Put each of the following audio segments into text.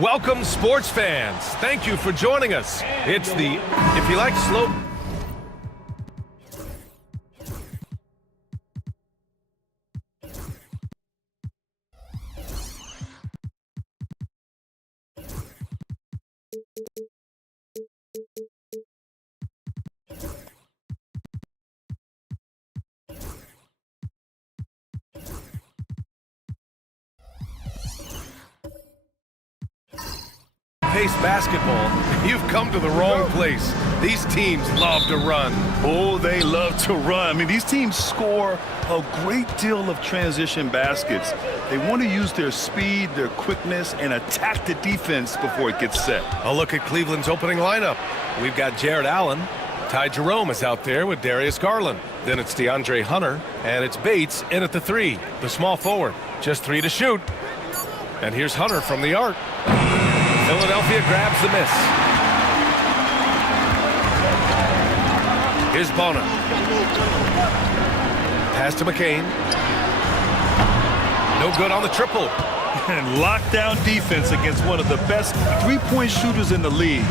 Welcome, sports fans. Thank you for joining us. It's the, if you like slow... pace basketball, you've come to the wrong place. These teams love to run. Oh, they love to run. I mean, these teams score a great deal of transition baskets. They want to use their speed, their quickness, and attack the defense before it gets set. A look at Cleveland's opening lineup. We've got Jared Allen. Ty Jerome is out there with Darius Garland. Then it's DeAndre Hunter, and it's Bates in at the 3, the small forward. Just 3 to shoot. And here's Hunter from the arc. Philadelphia grabs the miss. Here's Bona. Pass to McCain. No good on the triple. And lockdown defense against one of the best three-point shooters in the league.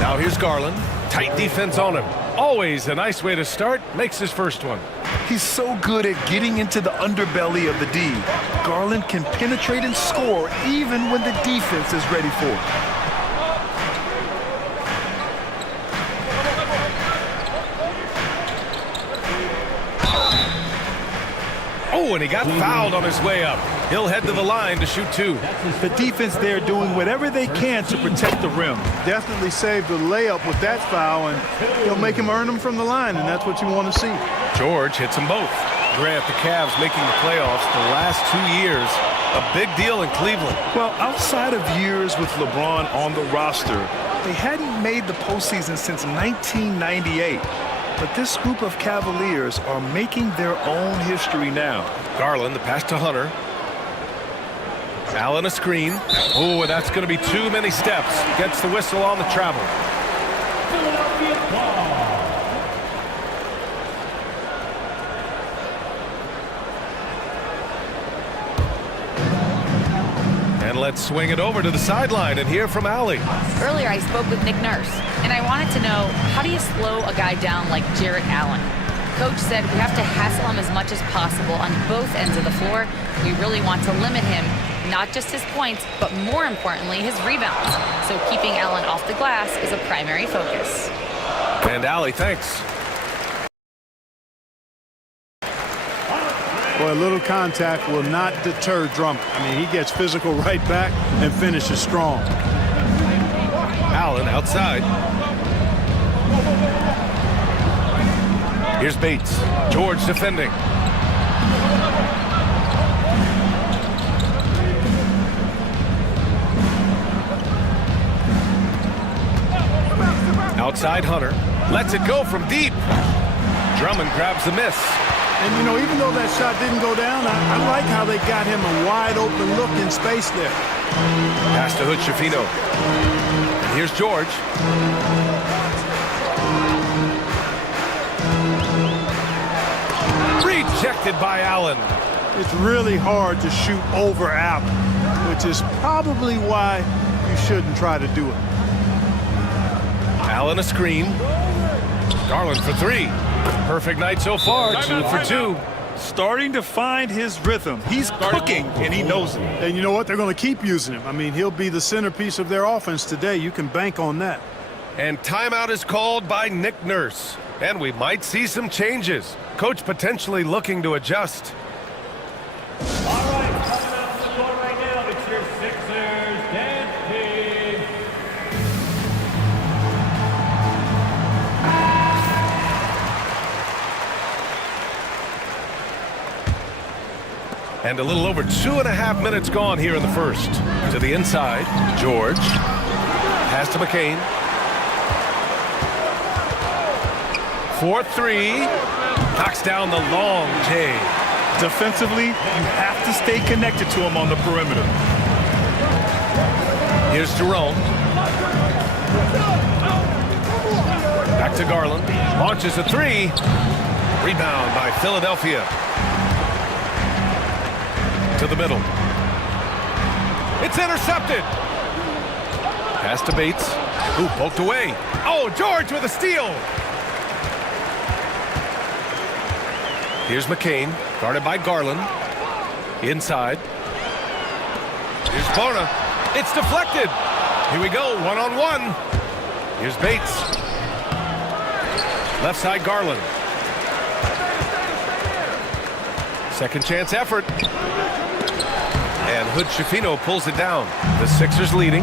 Now here's Garland. Tight defense on him. Always a nice way to start. Makes his first one. He's so good at getting into the underbelly of the D. Garland can penetrate and score even when the defense is ready for it. Oh, and he got fouled on his way up. He'll head to the line to shoot 2. The defense there doing whatever they can to protect the rim. Definitely saved the layup with that foul, and he'll make him earn them from the line, and that's what you want to see. George hits them both. Grant, the Cavs making the playoffs the last 2 years. A big deal in Cleveland. Well, outside of years with LeBron on the roster, they hadn't made the postseason since 1998. But this group of Cavaliers are making their own history now. Garland, the pass to Hunter. Allen a screen. Oh, and that's going to be too many steps. Gets the whistle on the travel. And let's swing it over to the sideline and hear from Allie. Earlier, I spoke with Nick Nurse, and I wanted to know, how do you slow a guy down like Jared Allen? Coach said we have to hassle him as much as possible on both ends of the floor. We really want to limit him, not just his points, but more importantly, his rebounds. So keeping Allen off the glass is a primary focus. And Allie, thanks. Boy, a little contact will not deter Drummond. I mean, he gets physical right back and finishes strong. Allen outside. Here's Bates. George defending. Outside Hunter. Lets it go from deep. Drummond grabs the miss. And, you know, even though that shot didn't go down, I like how they got him a wide-open look in space there. Pass to Hood-Schifino. And here's George. Rejected by Allen. It's really hard to shoot over Allen, which is probably why you shouldn't try to do it. Allen a screen. Garland for 3. Perfect night so far. 2 for 2. Starting to find his rhythm. He's cooking, and he knows it. And you know what? They're going to keep using him. I mean, he'll be the centerpiece of their offense today. You can bank on that. And timeout is called by Nick Nurse. And we might see some changes. Coach potentially looking to adjust. All right, coming up to the floor right now, it's your Sixers dance team. And a little over 2.5 minutes gone here in the first. To the inside, George. Pass to McCain. 4-3. Knocks down the long J. Defensively, you have to stay connected to him on the perimeter. Here's Jerome. Back to Garland. Launches a 3. Rebound by Philadelphia. To the middle. It's intercepted. Pass to Bates. Ooh, poked away. Oh, George with a steal. Here's McCain, guarded by Garland. Inside. Here's Bona. It's deflected. Here we go, one-on-one. Here's Bates. Left side, Garland. Second chance effort. And Hood-Schifino pulls it down. The Sixers leading.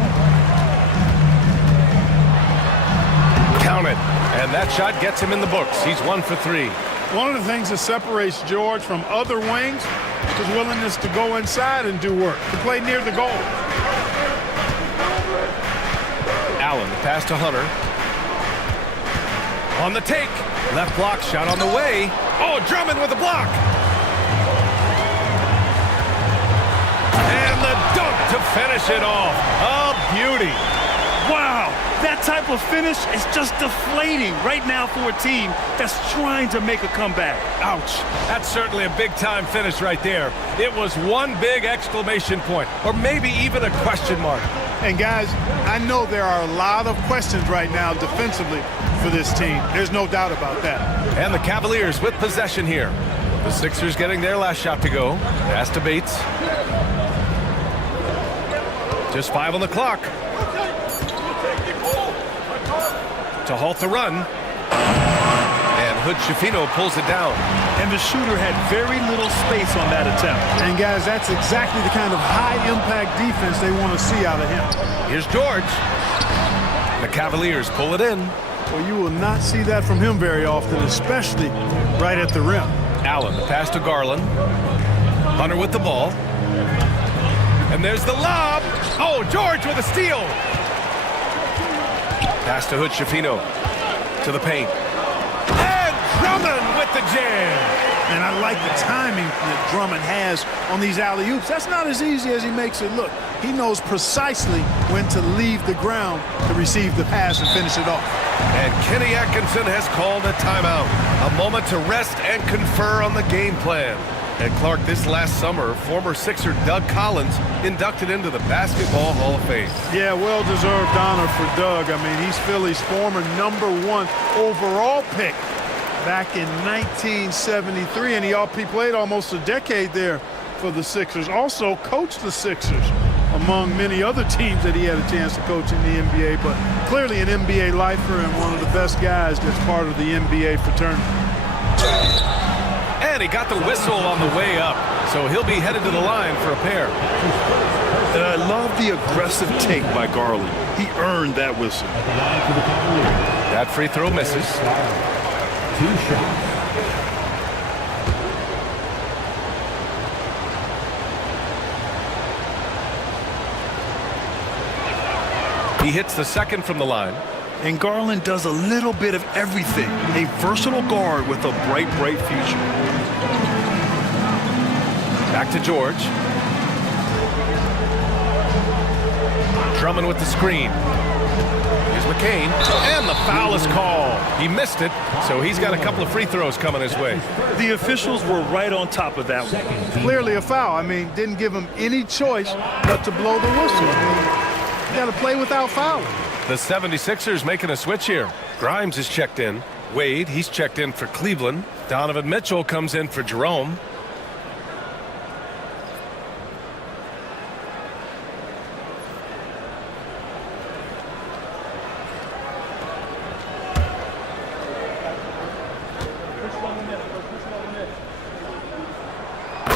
Count it. And that shot gets him in the books. He's 1 for 3. One of the things that separates George from other wings is his willingness to go inside and do work, to play near the goal. Allen, pass to Hunter. On the take. Left block, shot on the way. Oh, Drummond with the block. And the dunk to finish it off. A beauty. Wow, that type of finish is just deflating right now for a team that's trying to make a comeback. Ouch. That's certainly a big-time finish right there. It was one big exclamation point, or maybe even a question mark. And guys, I know there are a lot of questions right now defensively for this team. There's no doubt about that. And the Cavaliers with possession here. The Sixers getting their last shot to go. Pass to Bates. Just 5 on the clock. To halt the run. And Hood-Schifino pulls it down. And the shooter had very little space on that attempt. And guys, that's exactly the kind of high-impact defense they want to see out of him. Here's George. The Cavaliers pull it in. Well, you will not see that from him very often, especially right at the rim. Allen, the pass to Garland. Hunter with the ball. And there's the lob. Oh, George with a steal. Pass to Hood-Schifino. To the paint. And Drummond with the jam. And I like the timing that Drummond has on these alley-oops. That's not as easy as he makes it look. He knows precisely when to leave the ground to receive the pass and finish it off. And Kenny Atkinson has called a timeout. A moment to rest and confer on the game plan. And Clark, this last summer, former Sixer Doug Collins inducted into the Basketball Hall of Fame. Yeah, well-deserved honor for Doug. I mean, he's Philly's former #1 overall pick back in 1973, and he played almost a decade there for the Sixers. Also coached the Sixers, among many other teams that he had a chance to coach in the NBA, but clearly an NBA lifer and one of the best guys that's part of the NBA fraternity. And he got the whistle on the way up, so he'll be headed to the line for a pair. And I love the aggressive take by Garland. He earned that whistle. That free throw misses. 2 shots. He hits the second from the line. And Garland does a little bit of everything. A versatile guard with a bright, bright future. Back to George. Drummond with the screen. Here's McCain. And the foul is called. He missed it, so he's got a couple of free throws coming his way. The officials were right on top of that one. Clearly a foul. I mean, didn't give him any choice but to blow the whistle. I mean, you got to play without fouling. The 76ers making a switch here. Grimes is checked in. Wade, he's checked in for Cleveland. Donovan Mitchell comes in for Jerome.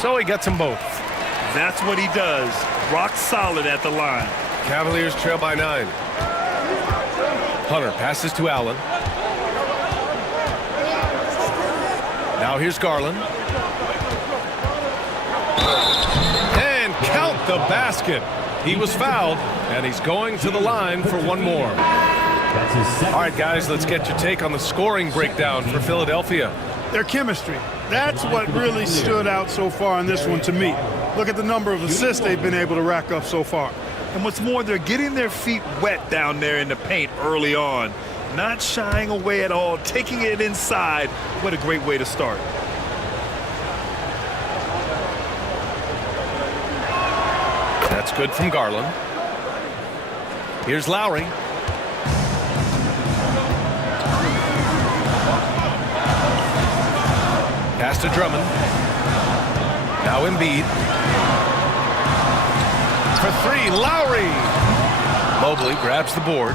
So he gets them both. That's what he does. Rock solid at the line. Cavaliers trail by 9. Hunter passes to Allen. Now here's Garland. And count the basket. He was fouled, and he's going to the line for one more. All right, guys, let's get your take on the scoring breakdown for Philadelphia. Their chemistry. That's what really stood out so far in this one to me. Look at the number of assists they've been able to rack up so far. And what's more, they're getting their feet wet down there in the paint early on. Not shying away at all, taking it inside. What a great way to start. It's good from Garland. Here's Lowry. Pass to Drummond. Now Embiid. For three, Lowry. Mobley grabs the board.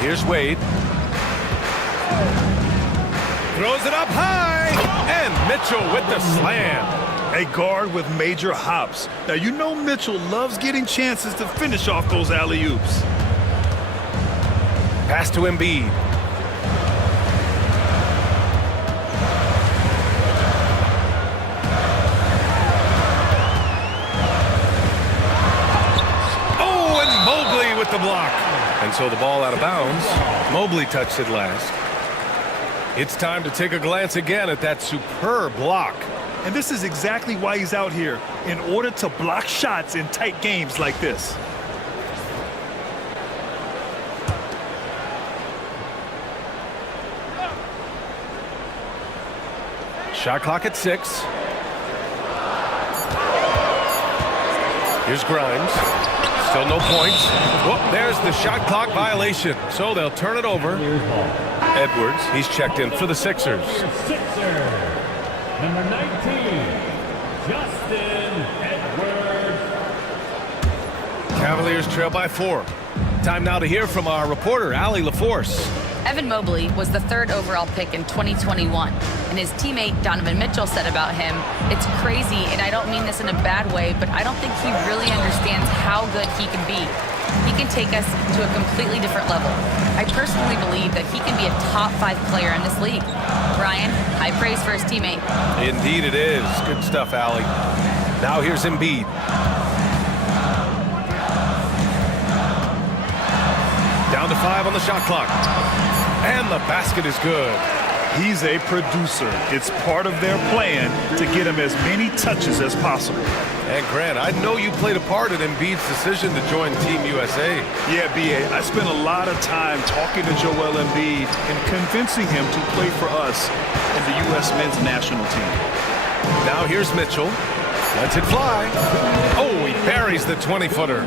Here's Wade. Throws it up high. And Mitchell with the slam. A guard with major hops. Now, you know Mitchell loves getting chances to finish off those alley-oops. Pass to Embiid. Oh, and Mobley with the block. And so the ball out of bounds. Mobley touched it last. It's time to take a glance again at that superb block. And this is exactly why he's out here, in order to block shots in tight games like this. Shot clock at 6. Here's Grimes. Still no points. Whoop, there's the shot clock violation. So they'll turn it over. Edwards, he's checked in for the Sixers. Sixer, number 19, Justin Edwards. Cavaliers trail by 4. Time now to hear from our reporter, Allie LaForce. Evan Mobley was the 3rd overall pick in 2021, and his teammate Donovan Mitchell said about him, "It's crazy, and I don't mean this in a bad way, but I don't think he really understands how good he can be. He can take us to a completely different level. I personally believe that he can be a top 5 player in this league." Ryan, high praise for his teammate. Indeed it is. Good stuff, Allie. Now here's Embiid. Down to 5 on the shot clock. And the basket is good. He's a producer. It's part of their plan to get him as many touches as possible. And Grant, I know you played a part in Embiid's decision to join Team USA. Yeah, B.A., I spent a lot of time talking to Joel Embiid and convincing him to play for us in the U.S. men's national team. Now here's Mitchell. Lets it fly. Oh, he buries the 20-footer.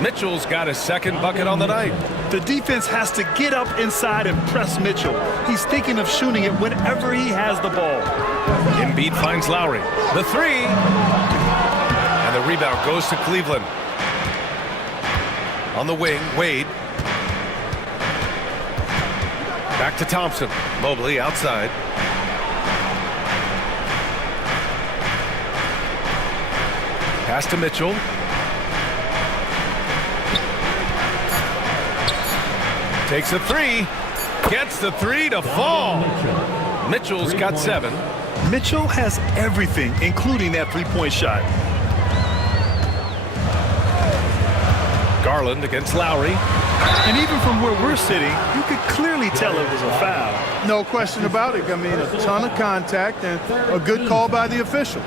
Mitchell's got his 2nd bucket on the night. The defense has to get up inside and press Mitchell. He's thinking of shooting it whenever he has the ball. Embiid finds Lowry. The 3. And the rebound goes to Cleveland. On the wing, Wade. Back to Thompson. Mobley outside. Pass to Mitchell. Takes a 3. Gets the 3 to fall. Mitchell's got 7. Mitchell has everything, including that three-point shot. Garland against Lowry. And even from where we're sitting, you could clearly tell it was a foul. No question about it. I mean, a ton of contact and a good call by the officials.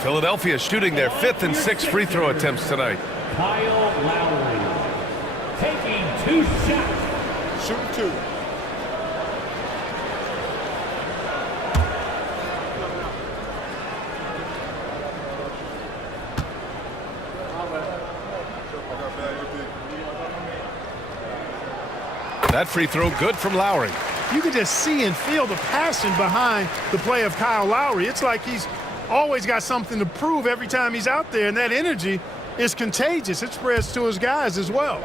Philadelphia shooting their 5th and 6th free throw attempts tonight. Kyle Lowry taking 2 shots. Shooting 2. That free throw good from Lowry. You can just see and feel the passion behind the play of Kyle Lowry. It's like he's always got something to prove every time he's out there, and that energy is contagious. It spreads to his guys as well.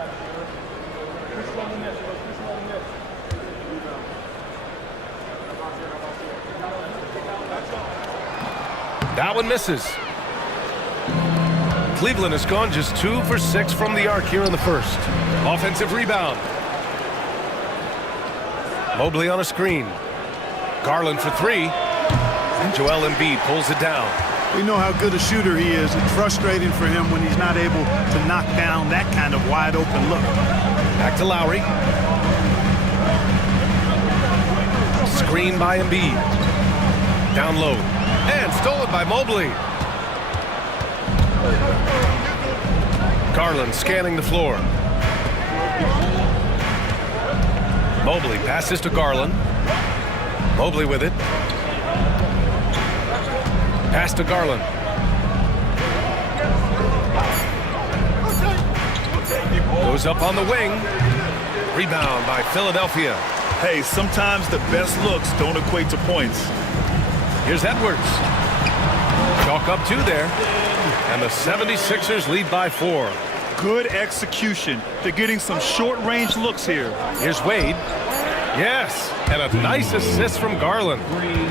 That one misses. Cleveland has gone just 2 for 6 from the arc here in the 1st. Offensive rebound. Mobley on a screen. Garland for 3. And Joel Embiid pulls it down. We know how good a shooter he is. It's frustrating for him when he's not able to knock down that kind of wide open look. Back to Lowry. Screen by Embiid. Down low. And stolen by Mobley. Garland scanning the floor. Mobley passes to Garland. Mobley with it. Pass to Garland. goes up on the wing. Rebound by Philadelphia. Hey, sometimes the best looks don't equate to points. Here's Edwards. Chalk up 2 there. And the 76ers lead by 4. Good execution. They're getting some short-range looks here. Here's Wade. Yes, and a nice assist from Garland.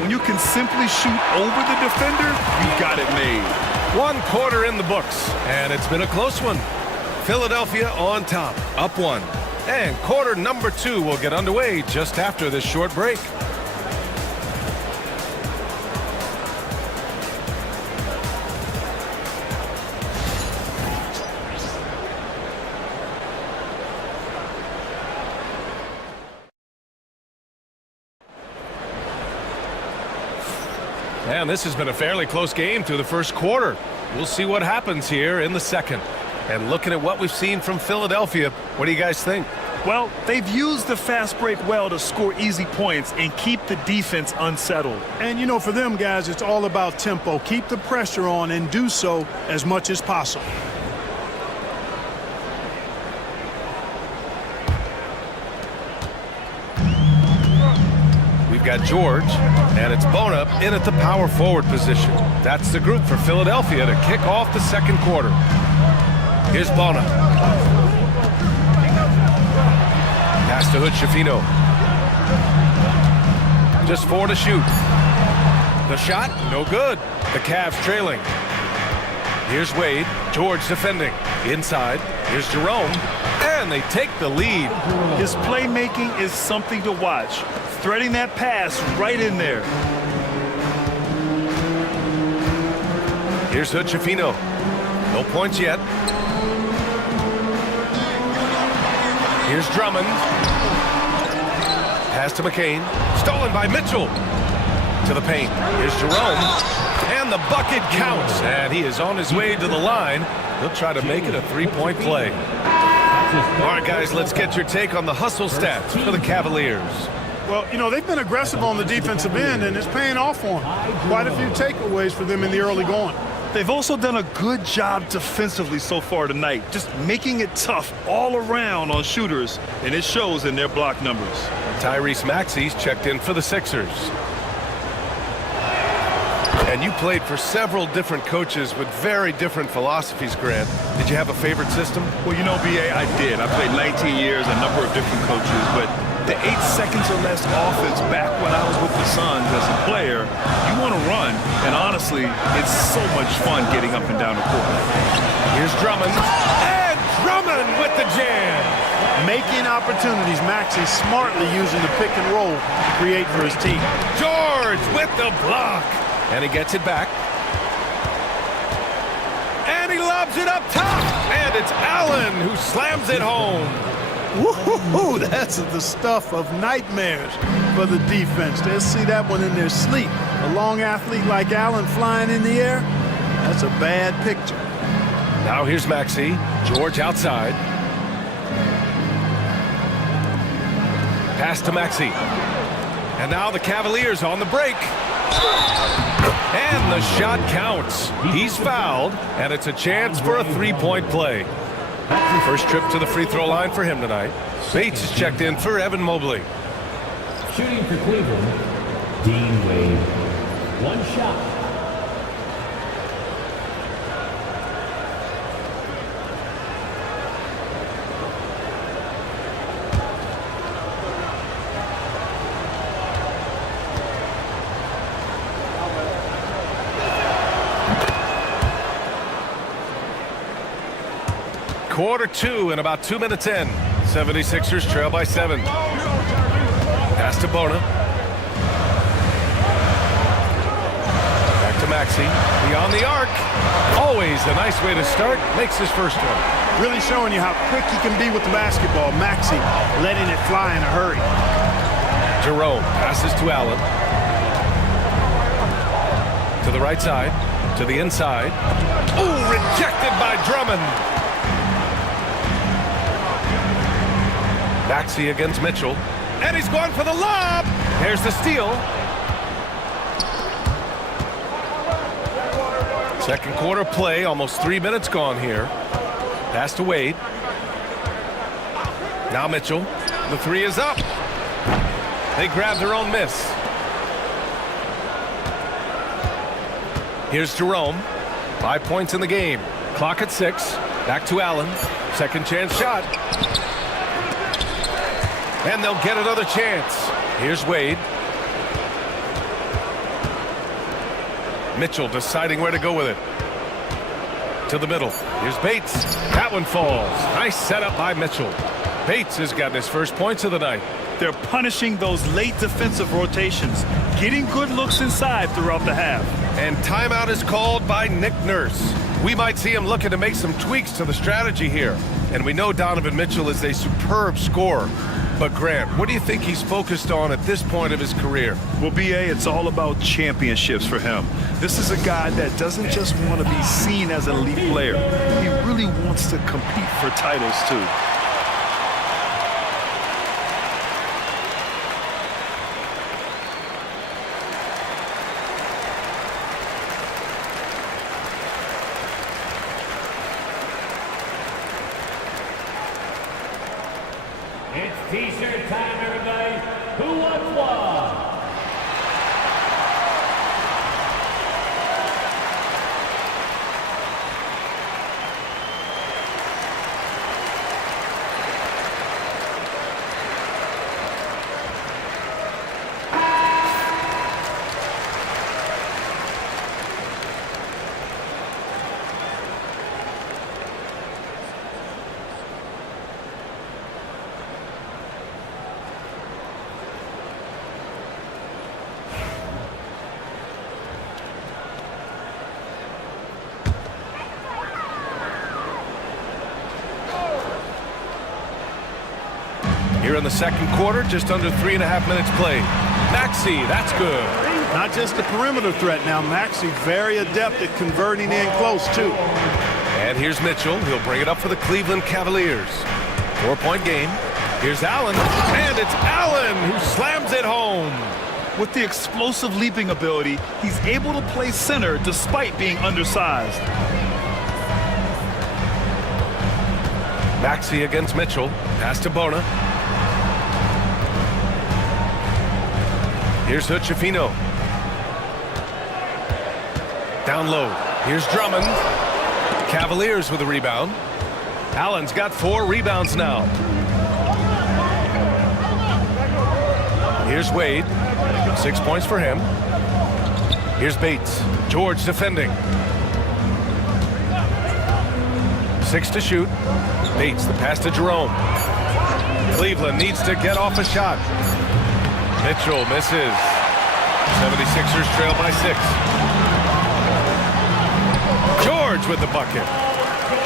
When you can simply shoot over the defender, you got it made. 1 quarter in the books, and it's been a close one. Philadelphia on top, up 1. And quarter number 2 will get underway just after this short break. And this has been a fairly close game through the first quarter. We'll see what happens here in the second. And looking at what we've seen from Philadelphia, what do you guys think? Well, they've used the fast break well to score easy points and keep the defense unsettled. And, you know, for them, guys, it's all about tempo. Keep the pressure on and do so as much as possible. We've got George, and it's Bona in at the power forward position. That's the group for Philadelphia to kick off the second quarter. Here's Bona. Pass to Hood-Schifino. Just 4 to shoot. The shot, no good. The Cavs trailing. Here's Wade. George defending. Inside. Here's Jerome. And they take the lead. His playmaking is something to watch. Threading that pass right in there. Here's Hood-Schifino. No points yet. Here's Drummond. Pass to McCain. Stolen by Mitchell. To the paint. Here's Jerome. And the bucket counts. And he is on his way to the line. He'll try to make it a 3-point play. All right, guys, let's get your take on the hustle stats for the Cavaliers. Well, you know, they've been aggressive on the defensive end, and it's paying off for them. Quite a few takeaways for them in the early going. They've also done a good job defensively so far tonight, just making it tough all around on shooters, and it shows in their block numbers. Tyrese Maxey's checked in for the Sixers. And you played for several different coaches with very different philosophies, Grant. Did you have a favorite system? Well, you know, B.A., I did. I played 19 years, a number of different coaches, but the 8 seconds or less offense back when I was with the Suns as a player, you want to run, and honestly, it's so much fun getting up and down the court. Here's Drummond, and Drummond with the jam. Making opportunities, Maxey smartly using the pick and roll to create for his team. George with the block. And he gets it back. And he lobs it up top. And it's Allen who slams it home. Woo-hoo-hoo, that's the stuff of nightmares for the defense. They'll see that one in their sleep. A long athlete like Allen flying in the air, that's a bad picture. Now here's Maxey. George outside. Pass to Maxey. And now the Cavaliers on the break. And the shot counts. He's fouled, and it's a chance for a 3-point play. First trip to the free throw line for him tonight. Bates is checked in for Evan Mobley. Shooting for Cleveland, Dean Wade. 1 shot. Quarter 2 and about 2 minutes in. 76ers trail by 7. Pass to Bona. Back to Maxey. Beyond the arc. Always a nice way to start. Makes his first one. Really showing you how quick he can be with the basketball. Maxey letting it fly in a hurry. Jerome passes to Allen. To the right side. To the inside. Oh, rejected by Drummond. Maxey against Mitchell. And he's going for the lob. There's the steal. Second quarter play. Almost 3 minutes gone here. Pass to Wade. Now Mitchell. The three is up. They grab their own miss. Here's Jerome. 5 points in the game. Clock at 6. Back to Allen. Second chance shot. And they'll get another chance. Here's Wade. Mitchell deciding where to go with it. To the middle. Here's Bates. That one falls. Nice setup by Mitchell. Bates has gotten his first points of the night. They're punishing those late defensive rotations, getting good looks inside throughout the half. And timeout is called by Nick Nurse. We might see him looking to make some tweaks to the strategy here. And we know Donovan Mitchell is a superb scorer. But Grant, what do you think he's focused on at this point of his career? Well, BA, it's all about championships for him. This is a guy that doesn't just want to be seen as an elite player. He really wants to compete for titles, too. It's T-shirt time, everybody. Who wants one? Here in the second quarter, just under 3.5 minutes played. Maxey, that's good. Not just a perimeter threat now. Maxey very adept at converting in close, too. And here's Mitchell. He'll bring it up for the Cleveland Cavaliers. 4-point game. Here's Allen. And it's Allen who slams it home. With the explosive leaping ability, he's able to play center despite being undersized. Maxey against Mitchell. Pass to Bona. Here's Hood-Schifino. Down low. Here's Drummond. Cavaliers with a rebound. Allen's got 4 rebounds now. Here's Wade. 6 points for him. Here's Bates. George defending. 6 to shoot. Bates, the pass to Jerome. Cleveland needs to get off a shot. Mitchell misses. 76ers trail by 6. George with the bucket.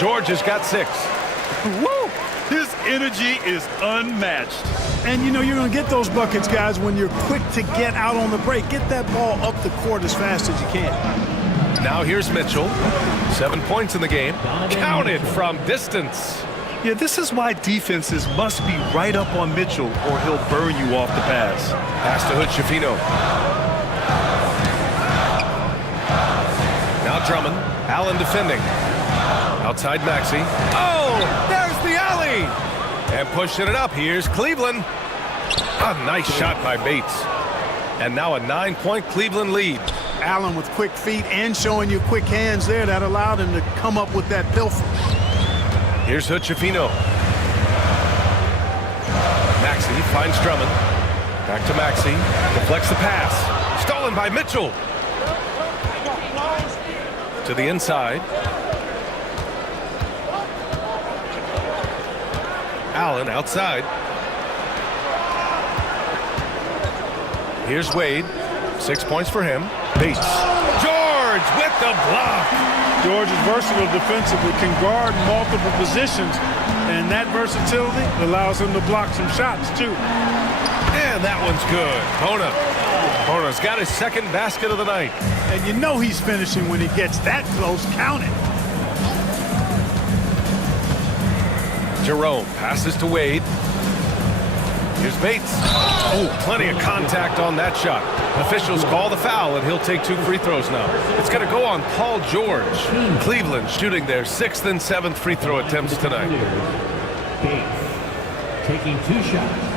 George has got 6. Woo! His energy is unmatched. And, you know, you're going to get those buckets, guys, when you're quick to get out on the break. Get that ball up the court as fast as you can. Now here's Mitchell. 7 points in the game. Counted from distance. Yeah, this is why defenses must be right up on Mitchell or he'll burn you off the pass. Pass to Hood-Schifino. Now Drummond. Allen defending. Outside Maxey. Oh, there's the alley. And pushing it up. Here's Cleveland. A nice shot by Bates. And now a 9-point Cleveland lead. Allen with quick feet and showing you quick hands there. That allowed him to come up with that pilfer. Here's Hood-Schifino. Maxey finds Drummond. Back to Maxey. Deflects the pass. Stolen by Mitchell. To the inside. Allen outside. Here's Wade. 6 points for him. Bates. George with the block. George is versatile defensively, can guard multiple positions, and that versatility allows him to block some shots, too. And that one's good. Bona's got his second basket of the night. And you know he's finishing when he gets that close. Count it. Jerome passes to Wade. Here's Bates. Oh, plenty of contact on that shot. Officials call the foul, and he'll take 2 free throws now. It's going to go on Paul George. Cleveland shooting their 6th and 7th free throw attempts tonight. taking 2 shots.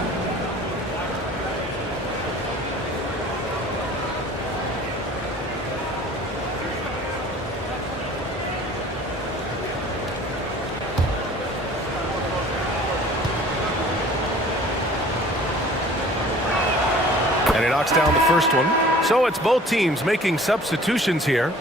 And he knocks down the first one. So it's both teams making substitutions here.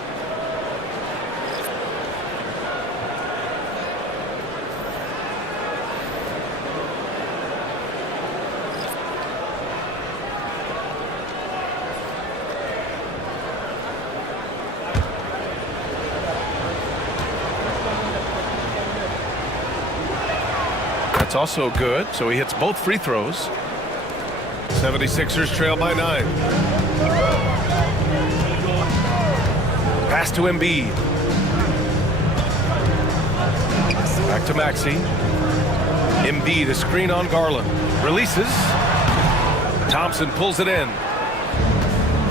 That's also good. So he hits both free throws. 76ers trail by 9. Pass to Embiid. Back to Maxey. Embiid, a screen on Garland. Releases. Thompson pulls it in.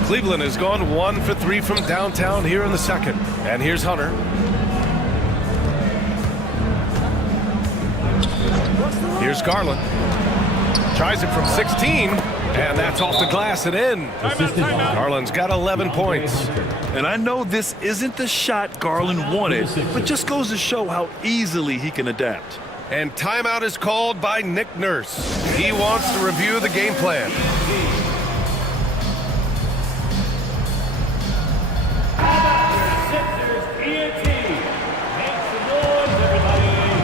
Cleveland has gone 1 for 3 from downtown here in the second. And here's Hunter. Here's Garland. Tries it from 16, and that's off the glass and in. Garland's got 11 points. And I know this isn't the shot Garland wanted, but just goes to show how easily he can adapt. And timeout is called by Nick Nurse. He wants to review the game plan.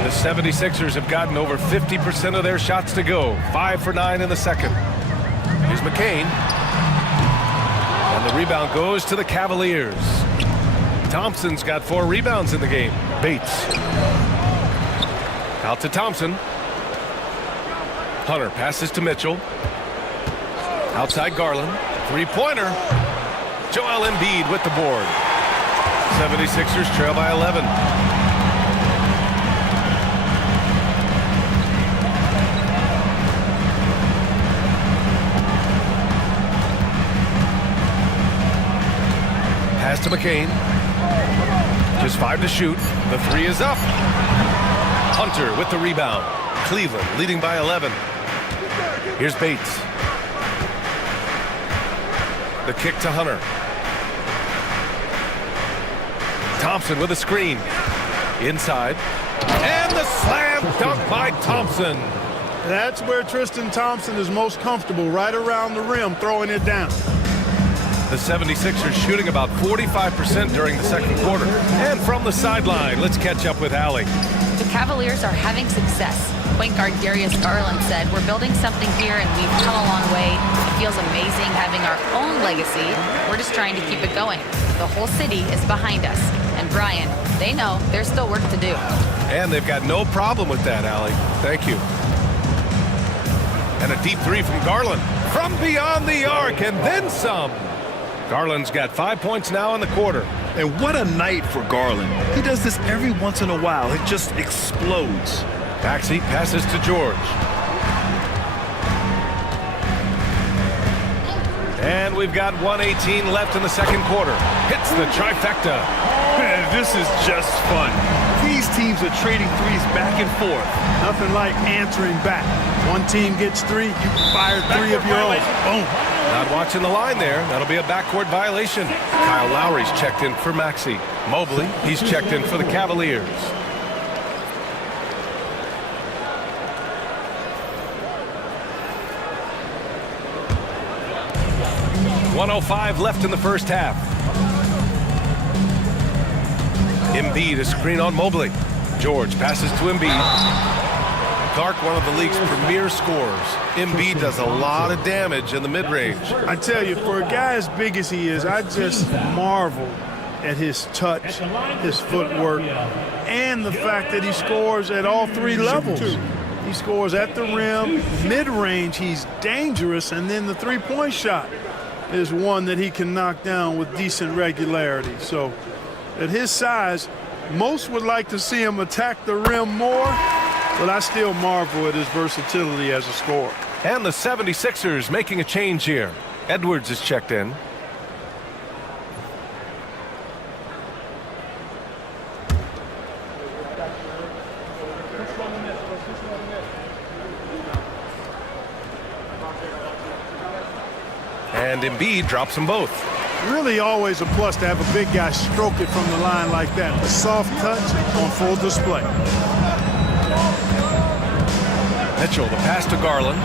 The 76ers have gotten over 50% of their shots to go. 5 for 9 in the second. Here's McCain. And the rebound goes to the Cavaliers. Thompson's got 4 rebounds in the game. Bates. Out to Thompson. Hunter passes to Mitchell. Outside Garland. 3-pointer. Joel Embiid with the board. 76ers trail by 11. Pass to McCain. Just 5 to shoot. The 3 is up. Hunter with the rebound. Cleveland leading by 11. Here's Bates. The kick to Hunter. Thompson with a screen. Inside. And the slam dunk by Thompson. That's where Tristan Thompson is most comfortable, right around the rim, throwing it down. The 76ers shooting about 45% during the second quarter. And from the sideline, let's catch up with Allie. The Cavaliers are having success. Point guard Darius Garland said, "We're building something here and we've come a long way. It feels amazing having our own legacy. We're just trying to keep it going. The whole city is behind us." And Brian, they know there's still work to do. And they've got no problem with that, Allie. Thank you. And a deep 3 from Garland. From beyond the arc and then some. Garland's got 5 points now in the quarter. And what a night for Garland. He does this every once in a while. It just explodes. Maxey passes to George. And we've got 1:18 left in the second quarter. Hits the trifecta. Man, this is just fun. These teams are trading threes back and forth. Nothing like answering back. One team gets 3, you fire 3 of your own. Boom. Not watching the line there. That'll be a backcourt violation. Kyle Lowry's checked in for Maxey. Mobley, he's checked in for the Cavaliers. .105 left in the first half. Embiid, a screen on Mobley. George passes to Embiid. Clark, one of the league's premier scorers. Embiid does a lot of damage in the mid-range. I tell you, for a guy as big as he is, I just marvel at his touch, his footwork, and the fact that he scores at all 3 levels. He scores at the rim, mid-range, he's dangerous, and then the 3-point shot is one that he can knock down with decent regularity. So at his size, most would like to see him attack the rim more, but I still marvel at his versatility as a scorer. And the 76ers making a change here. Edwards is checked in. And Embiid drops them both. Really always a plus to have a big guy stroke it from the line like that. A soft touch on full display. Mitchell, the pass to Garland.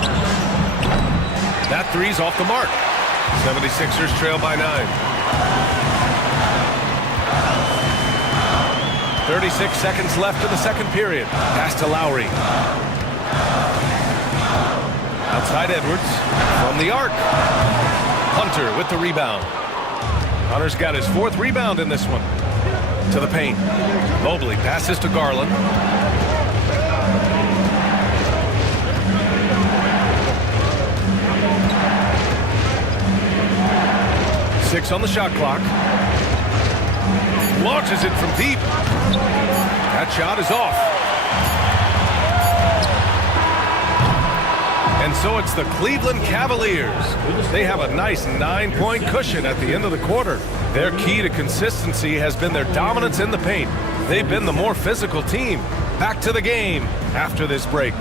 That three's off the mark. 76ers trail by 9. 36 seconds left in the second period. Pass to Lowry. Outside Edwards. From the arc. Hunter with the rebound. Hunter's got his 4th rebound in this one. To the paint. Mobley passes to Garland. Six on the shot clock. Launches it from deep. That shot is off. And so it's the Cleveland Cavaliers. They have a nice 9-point cushion at the end of the quarter. Their key to consistency has been their dominance in the paint. They've been the more physical team. Back to the game after this break.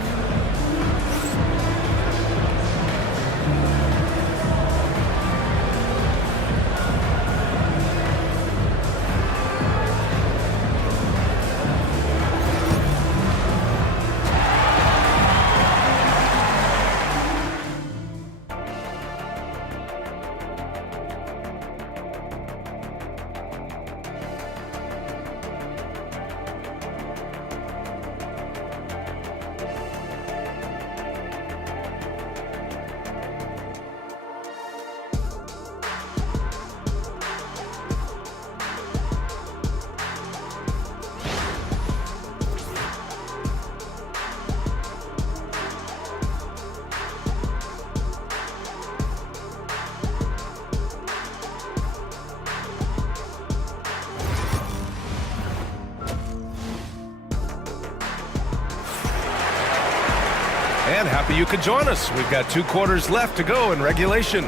And happy you could join us. We've got 2 quarters left to go in regulation.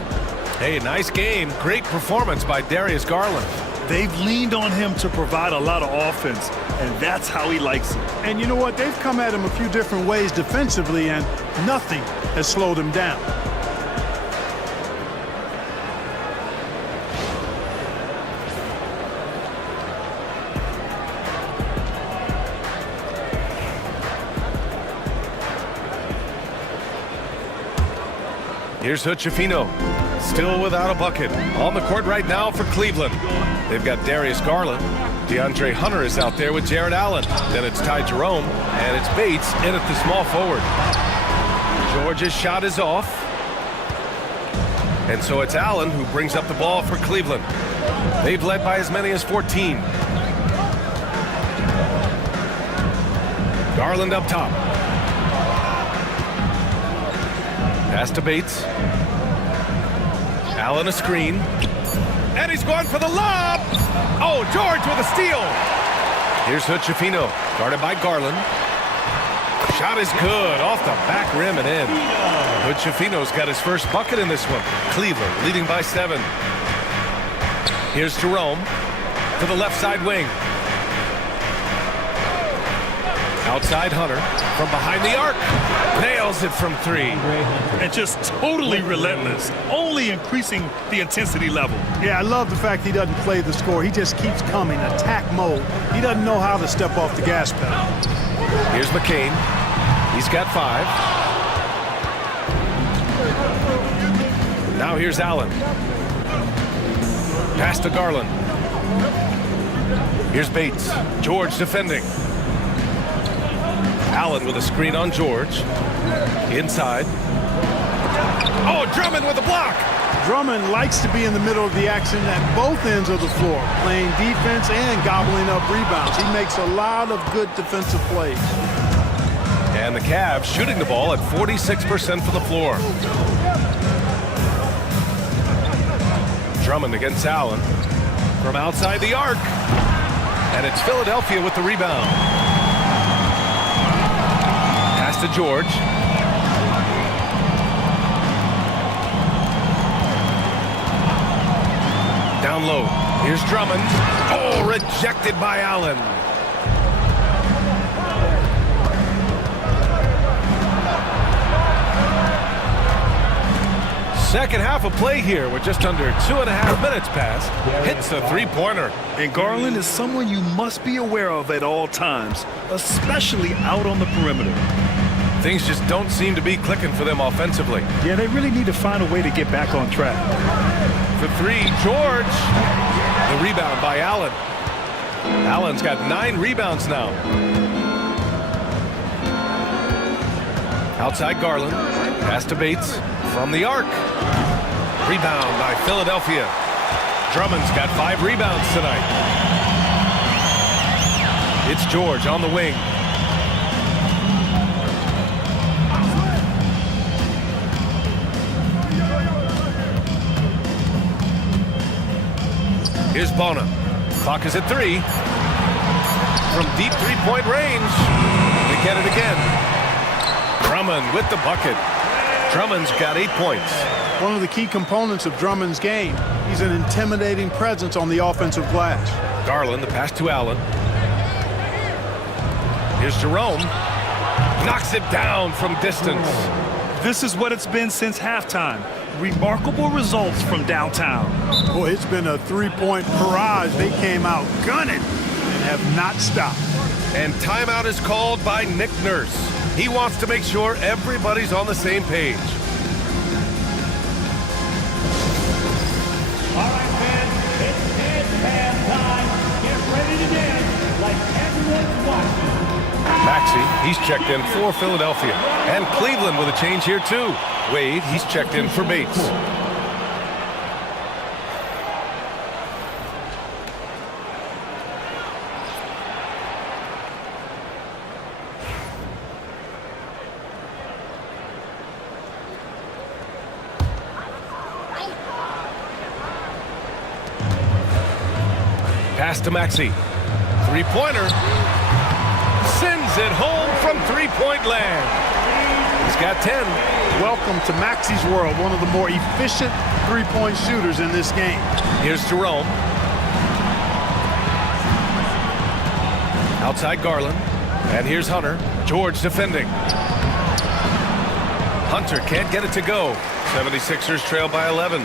Hey, nice game. Great performance by Darius Garland. They've leaned on him to provide a lot of offense, and that's how he likes it. And you know what? They've come at him a few different ways defensively, and nothing has slowed him down. Here's Hutchefino, still without a bucket. On the court right now for Cleveland. They've got Darius Garland. DeAndre Hunter is out there with Jared Allen. Then it's Ty Jerome, and it's Bates in at the small forward. George's shot is off. And so it's Allen who brings up the ball for Cleveland. They've led by as many as 14. Garland up top. Pass to Bates. Allen a screen. And he's going for the lob. Oh, George with a steal. Here's Hutchefino, guarded by Garland. Shot is good, off the back rim and in. Hutchefino's got his first bucket in this one. Cleveland leading by 7. Here's Jerome to the left side wing. Outside Hunter from behind the arc. Nails it from 3. And just totally relentless, only increasing the intensity level. Yeah, I love the fact he doesn't play the score. He just keeps coming, attack mode. He doesn't know how to step off the gas pedal. Here's McCain. He's got 5. Now here's Allen. Pass to Garland. Here's Bates. George defending. Allen with a screen on George. Inside. Oh, Drummond with a block. Drummond likes to be in the middle of the action at both ends of the floor, playing defense and gobbling up rebounds. He makes a lot of good defensive plays. And the Cavs shooting the ball at 46% for the floor. Drummond against Allen from outside the arc. And it's Philadelphia with the rebound. Pass to George. Down low. Here's Drummond. Oh, rejected by Allen. Second half of play here with just under 2.5 minutes passed. Hits a three-pointer. And Garland is someone you must be aware of at all times, especially out on the perimeter. Things just don't seem to be clicking for them offensively. Yeah, they really need to find a way to get back on track. For three, George. The rebound by Allen. Allen's got 9 rebounds now. Outside Garland. Pass to Bates. From the arc. Rebound by Philadelphia. Drummond's got 5 rebounds tonight. It's George on the wing. Here's Bona. Clock is at 3. From deep three-point range. They get it again. Drummond with the bucket. Drummond's got 8 points. One of the key components of Drummond's game, he's an intimidating presence on the offensive glass. Garland, the pass to Allen. Here's Jerome. Knocks it down from distance. This is what it's been since halftime. Remarkable results from downtown. Boy, it's been a three-point barrage. They came out gunning and have not stopped. And timeout is called by Nick Nurse. He wants to make sure everybody's on the same page. All right, fans, it's halftime. Get ready to dance like everyone's watching. Maxey, he's checked in for Philadelphia. And Cleveland with a change here, too. Wade, he's checked in for Bates. Pass to Maxey. Three-pointer. Sends it home from three-point land. He's got 10. Welcome to Maxey's world, one of the more efficient three-point shooters in this game. Here's Jerome. Outside Garland. And here's Hunter. George defending. Hunter can't get it to go. 76ers trail by 11.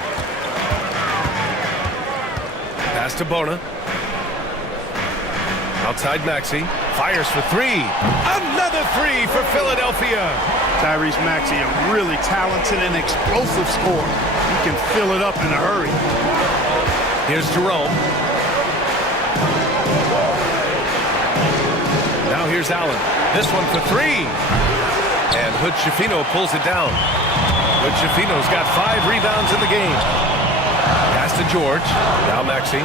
Pass to Bona. Outside Maxey. Fires for 3. Another 3 for Philadelphia. Tyrese Maxey, a really talented and explosive scorer. He can fill it up in a hurry. Here's Jerome. Now here's Allen. This one for 3. And Hood-Schifino pulls it down. Hood-Schifino's got 5 rebounds in the game. Pass to George. Now Maxey.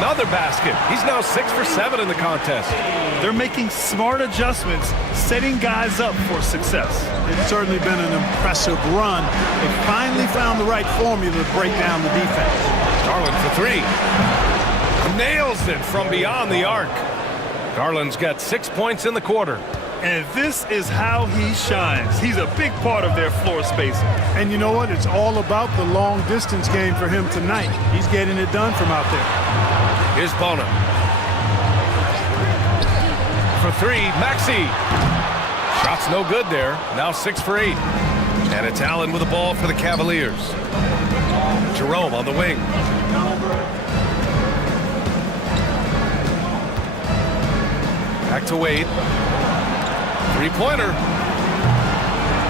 Another basket. He's now 6 for 7 in the contest. They're making smart adjustments, setting guys up for success. It's certainly been an impressive run. They finally found the right formula to break down the defense. Garland for 3. Nails it from beyond the arc. Garland's got 6 points in the quarter. And this is how he shines. He's a big part of their floor spacing. And you know what? It's all about the long distance game for him tonight. He's getting it done from out there. Here's Bona. For 3, Maxey. Shot's no good there. Now 6 for 8. And it's Allen with the ball for the Cavaliers. Jerome on the wing. Back to Wade. Three-pointer.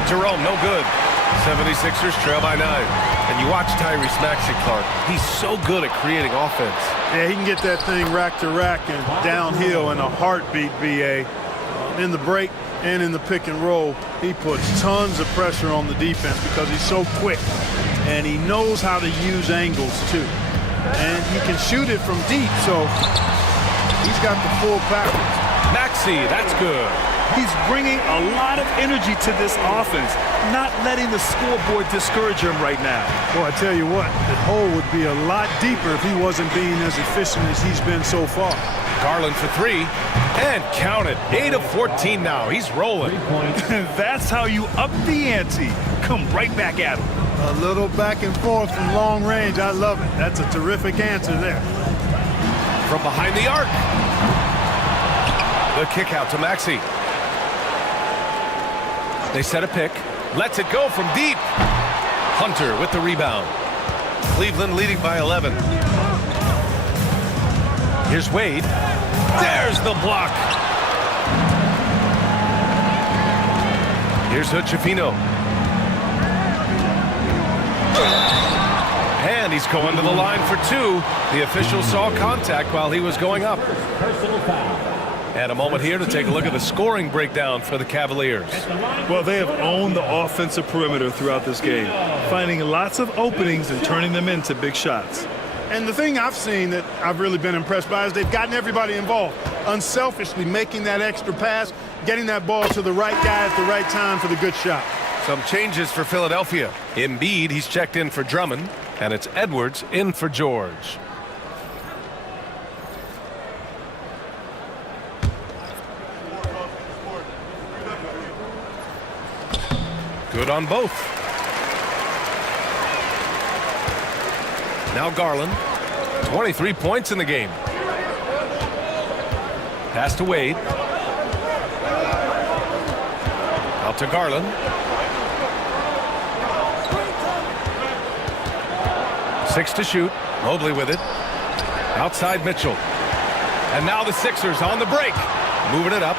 Jerome, no good. 76ers trail by 9. And you watch Tyrese Maxey, Clark. He's so good at creating offense. Yeah, he can get that thing rack to rack and downhill in a heartbeat, BA. In the break and in the pick and roll, he puts tons of pressure on the defense because he's so quick. And he knows how to use angles, too. And he can shoot it from deep, so he's got the full package. Maxey, that's good. He's bringing a lot of energy to this offense, not letting the scoreboard discourage him right now. Well, I tell you what, the hole would be a lot deeper if he wasn't being as efficient as he's been so far. Garland for 3. And count it. 8 of 14 now. He's rolling. That's how you up the ante. Come right back at him. A little back and forth from long range. I love it. That's a terrific answer there. From behind the arc. The kick out to Maxey. They set a pick. Lets it go from deep. Hunter with the rebound. Cleveland leading by 11. Here's Wade. There's the block. Here's Hood-Schifino. And he's going to the line for two. The official saw contact while he was going up. Personal foul. And a moment here to take a look at the scoring breakdown for the Cavaliers. Well, they have owned the offensive perimeter throughout this game, finding lots of openings and turning them into big shots. And the thing I've seen that I've really been impressed by is they've gotten everybody involved, unselfishly making that extra pass, getting that ball to the right guy at the right time for the good shot. Some changes for Philadelphia. Embiid, he's checked in for Drummond, and it's Edwards in for George. Good on both. Now Garland, 23 points in the game. Pass to Wade. Out to Garland. Six to shoot. Mobley with it. Outside Mitchell. And now the Sixers on the break. Moving it up.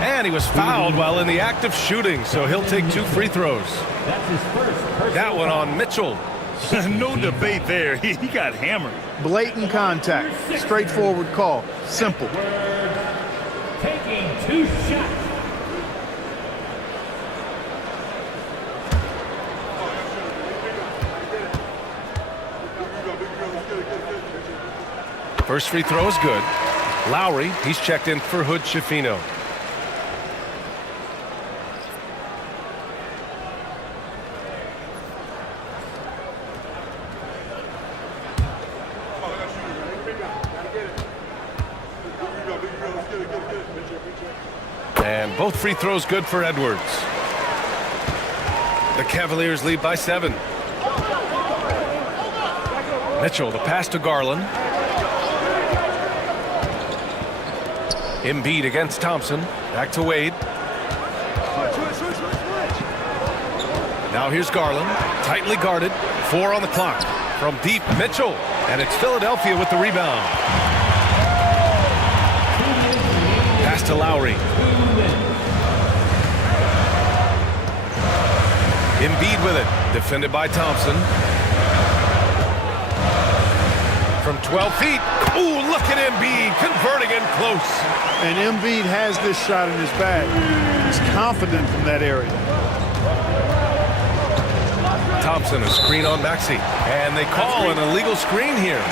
And he was fouled while in the act of shooting, so he'll take 2 free throws. That's his first. That one on Mitchell. No debate there. He got hammered. Blatant contact, straightforward call, simple. Taking 2 shots. First free throw is good. Lowry, he's checked in for Hood-Schifino. And both free throws good for Edwards. The Cavaliers lead by 7. Mitchell, the pass to Garland. Embiid against Thompson. Back to Wade. Now here's Garland. Tightly guarded. 4 on the clock. From deep, Mitchell. And it's Philadelphia with the rebound. Pass to Lowry. Embiid with it. Defended by Thompson. From 12 feet. Ooh, look at Embiid converting in close. And Embiid has this shot in his bag. He's confident from that area. Thompson, a screen on Maxey. And they call an illegal screen here.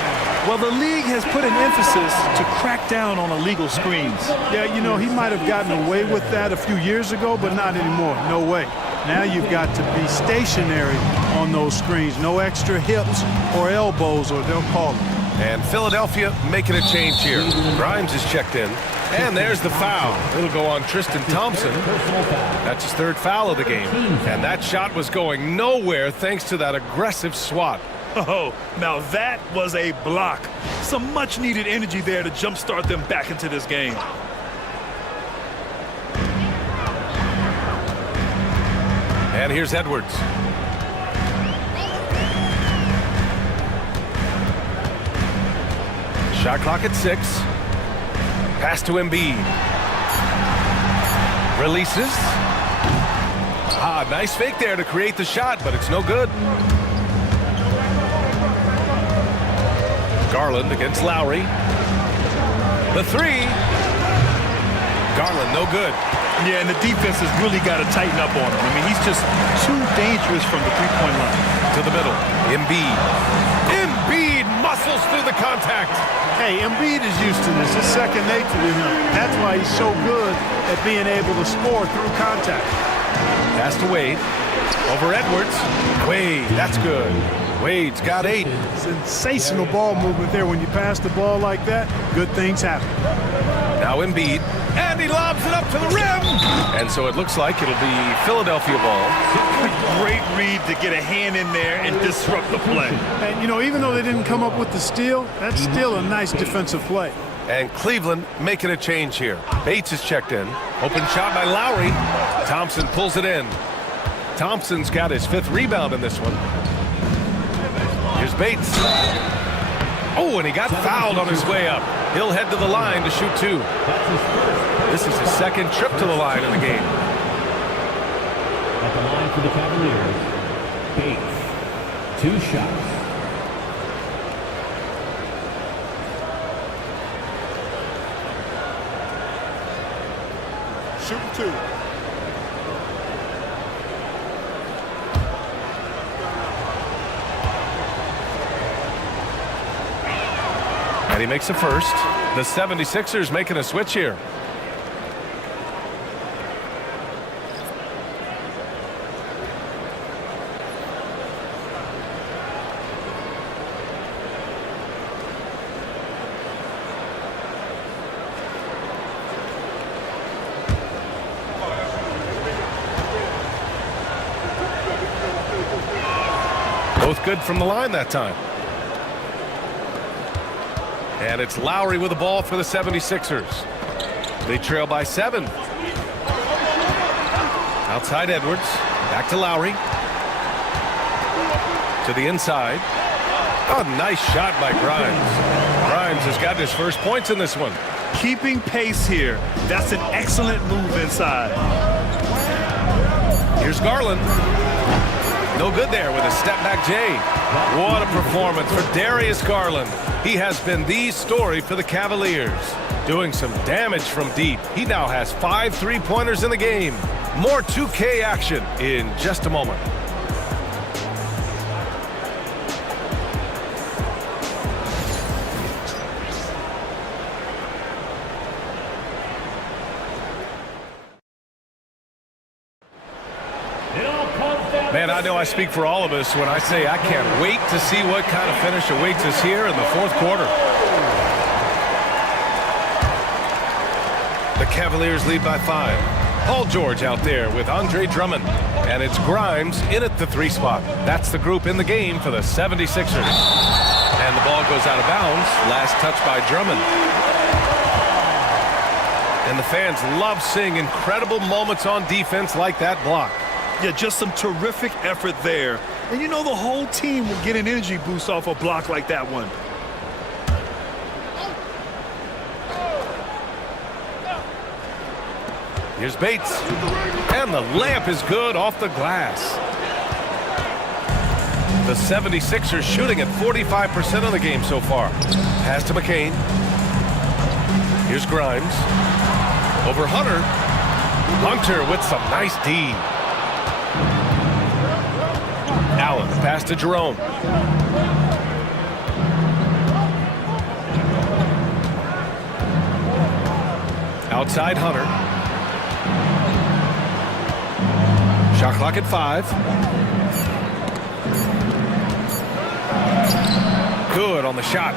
Well, the league has put an emphasis to crack down on illegal screens. Yeah, you know, he might have gotten away with that a few years ago, but not anymore. No way. Now you've got to be stationary on those screens. No extra hips or elbows, or they'll call them. And Philadelphia making a change here. Grimes is checked in. And there's the foul. It'll go on Tristan Thompson. That's his 3rd foul of the game. And that shot was going nowhere thanks to that aggressive swat. Oh, now that was a block. Some much-needed energy there to jumpstart them back into this game. And here's Edwards. Shot clock at 6. Pass to Embiid. Releases. Nice fake there to create the shot, but it's no good. Garland against Lowry. The 3. Garland, no good. Yeah, and the defense has really got to tighten up on him. I mean, he's just too dangerous from the three-point line. To the middle. Embiid. Embiid muscles through the contact. Hey, Embiid is used to this. It's second nature to him. That's why he's so good at being able to score through contact. Pass to Wade. Over Edwards. Wade, that's good. Wade's got 8. Sensational ball movement there. When you pass the ball like that, good things happen. Now Embiid. And he lobs it up to the rim. And so it looks like it'll be Philadelphia ball. Great read to get a hand in there and disrupt the play. And, you know, even though they didn't come up with the steal, that's still a nice defensive play. And Cleveland making a change here. Bates is checked in. Open shot by Lowry. Thompson pulls it in. Thompson's got his 5th rebound in this one. Here's Bates. Oh, and he got fouled on his way up. He'll head to the line to shoot 2. This is his 2nd trip to the line in the game. At the line for the Cavaliers, Bates, 2 shots. Shooting 2. And he makes the first. The 76ers making a switch here. Both good from the line that time. And it's Lowry with the ball for the 76ers. They trail by 7. Outside Edwards. Back to Lowry. To the inside. Oh, nice shot by Grimes. Grimes has got his first points in this one. Keeping pace here. That's an excellent move inside. Here's Garland. No good there with a step-back J. What a performance for Darius Garland. He has been the story for the Cavaliers. Doing some damage from deep. He now has 5 3-pointers in the game. More 2K action in just a moment. Man, I know I speak for all of us when I say I can't wait to see what kind of finish awaits us here in the 4th quarter. The Cavaliers lead by 5. Paul George out there with Andre Drummond. And it's Grimes in at the 3 spot. That's the group in the game for the 76ers. And the ball goes out of bounds. Last touch by Drummond. And the fans love seeing incredible moments on defense like that block. Yeah, just some terrific effort there. And you know the whole team will get an energy boost off a block like that one. Here's Bates. And the layup is good off the glass. The 76ers shooting at 45% of the game so far. Pass to McCain. Here's Grimes. Over Hunter. Hunter with some nice D. Allen, pass to Jerome. Outside Hunter. Shot clock at 5. Good on the shot.